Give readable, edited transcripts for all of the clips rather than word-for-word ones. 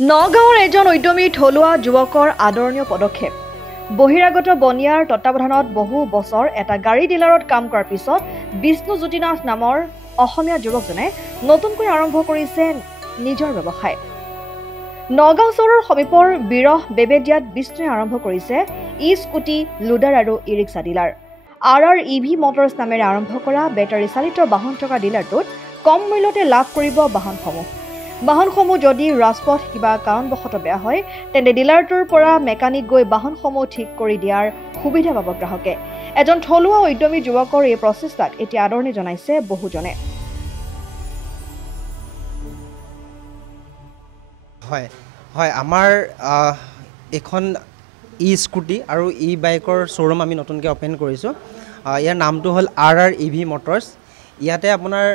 নগাঁৱৰ এজন উদ্যমী থলুৱা যুৱকৰ আদৰণীয় পদক্ষেপ বহিৰাগত বনিয়াৰ তত্বাৱধানত বহু বছৰ এটা গাড়ী ডিলাৰত কাম কৰাৰ পিছত বিষ্ণু জ্যোতিনাথ নামৰ অসমীয়া যুৱকজনে নতুনকৈ আৰম্ভ কৰিছে নিজৰ ব্যৱসায়। নগাঁও চহৰৰ সমীপৰ বিৰহ বেবেদিয়াত বিষ্ণুৱে আৰম্ভ কৰিছে ই-স্কুটি, লোডাৰ আৰু e rickshaw dealer. RR EV motors নামেৰে আৰম্ভ কৰা বেটাৰী চালিত বাহন থকা ডিলাৰটোত কম মূল্যতে লাভ কৰিব বাহনসমূহ যদি ৰাজপথ কিবা কাৰণবশতঃ বেয়া হয় তেন্তে ডিলাৰটোৰ পৰা মেকানিক গৈ বাহনসমূহ ঠিক কৰি দিয়াৰ সুবিধা পাব গ্ৰাহকে। এজন থলুৱা উদ্যমী যুৱকৰ এই প্ৰচেষ্টাক এতিয়া আদৰণি জনাইছে বহুজনে। হয় আমাৰ এখন ই-স্কুটি আৰু ই-বাইকৰ শ্ব'ৰুম আমি নতুনকৈ অপেন কৰিছোঁ। ইয়াৰ নামটো হ'ল RR EV মটৰ্ছ। ইয়াতে আপোনাৰ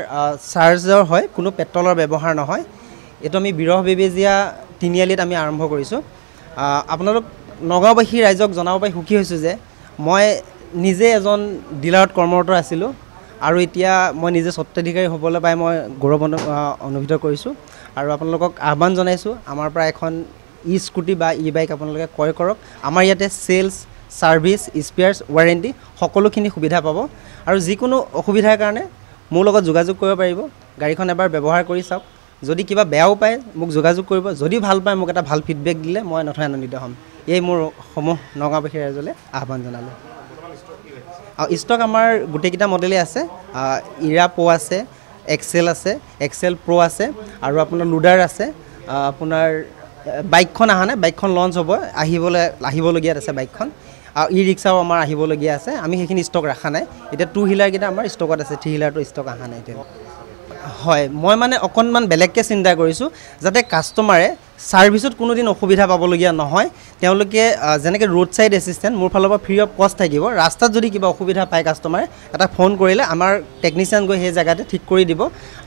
চাৰ্জৰ হয়, কোনো পেট্ৰলৰ ব্যৱহাৰ নহয়। এইটো আমি বিৰহ বেবেজীয়া তিনিআলিত আমি আৰম্ভ কৰিছোঁ। আপোনালোক নগাঁওবাসী ৰাইজক জনাব পাৰি সুখী হৈছোঁ যে মই নিজে এজন ডিলাৰত কৰ্মৰত আছিলোঁ আৰু এতিয়া মই নিজে স্বত্বাধিকাৰী হ'বলৈ পাই মই গৌৰৱ অনুভূত কৰিছোঁ। আৰু আপোনালোকক আহ্বান জনাইছোঁ, আমাৰ পৰা এখন ই-স্কুটি বা ই-বাইক আপোনালোকে ক্ৰয় কৰক। আমাৰ ইয়াতে চেলছ, ছাৰ্ভিচ, স্পেয়াৰ্ছ, ৱাৰেণ্টি সকলোখিনি সুবিধা পাব। আৰু যিকোনো অসুবিধাৰ কাৰণে মোৰ লগত যোগাযোগ কৰিব পাৰিব। গাড়ীখন এবাৰ ব্যৱহাৰ কৰি চাওক, যদি কিবা বেয়াও পায় মোক যোগাযোগ কৰিব, যদি ভাল পায় মোক এটা ভাল ফিডবেক দিলে মই নথৈ আনন্দিত হ'ম। এই মোৰ নগাঁওবাসী ৰাইজলৈ আহ্বান জনালোঁ। ষ্টক আমাৰ গোটেইকেইটা মডেলেই আছে। ইৰা প্ৰ' আছে, এক্সেল আছে, এক্সেল প্ৰ' আছে আৰু আপোনাৰ লোডাৰ আছে। আপোনাৰ বাইকখন অহা নাই, বাইকখন লঞ্চ হ'ব, আহিবলগীয়াত আছে বাইকখন। আৰু ই-ৰিক্সাও আমাৰ আহিবলগীয়া আছে, আমি সেইখিনি ষ্টক ৰখা নাই। এতিয়া 2 হুইলাৰকেইটা আমাৰ ষ্টকত আছে, 3 হুইলাৰটো ষ্টক অহা নাই এতিয়া। হয়, মই মানে অকণমান বেলেগকৈ চিন্তা কৰিছোঁ যাতে কাষ্টমাৰে ছাৰ্ভিচত কোনোদিন অসুবিধা পাবলগীয়া নহয়। তেওঁলোকে যেনেকৈ ৰোড ছাইড এছিষ্টেণ্ট মোৰ ফালৰ পৰা ফ্ৰী অফ কষ্ট থাকিব। ৰাস্তাত যদি কিবা অসুবিধা পায় কাষ্টমাৰে এটা ফোন কৰিলে আমাৰ টেকনিচিয়ান গৈ সেই জেগাতে ঠিক কৰি দিব।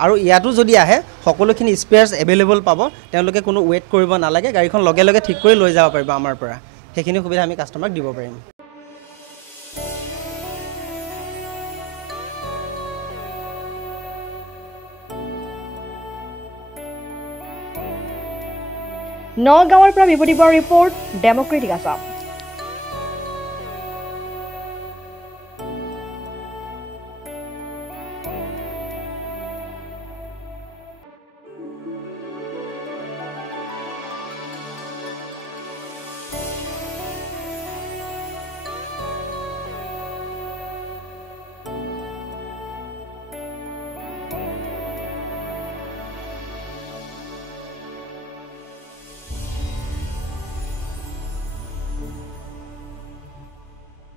আৰু ইয়াতো যদি আহে সকলোখিনি স্পেয়াৰ্ছ এভেইলেবল পাব, তেওঁলোকে কোনো ৱেইট কৰিব নালাগে, গাড়ীখন লগে লগে ঠিক কৰি লৈ যাব পাৰিব আমাৰ পৰা। সেইখিনি সুবিধা আমি কাষ্টমাৰক দিব পাৰিম। নগাঁৱৰ পৰা বিভূতি বৰাৰ ৰিপৰ্ট, ডেমক্ৰেটিক আছাম।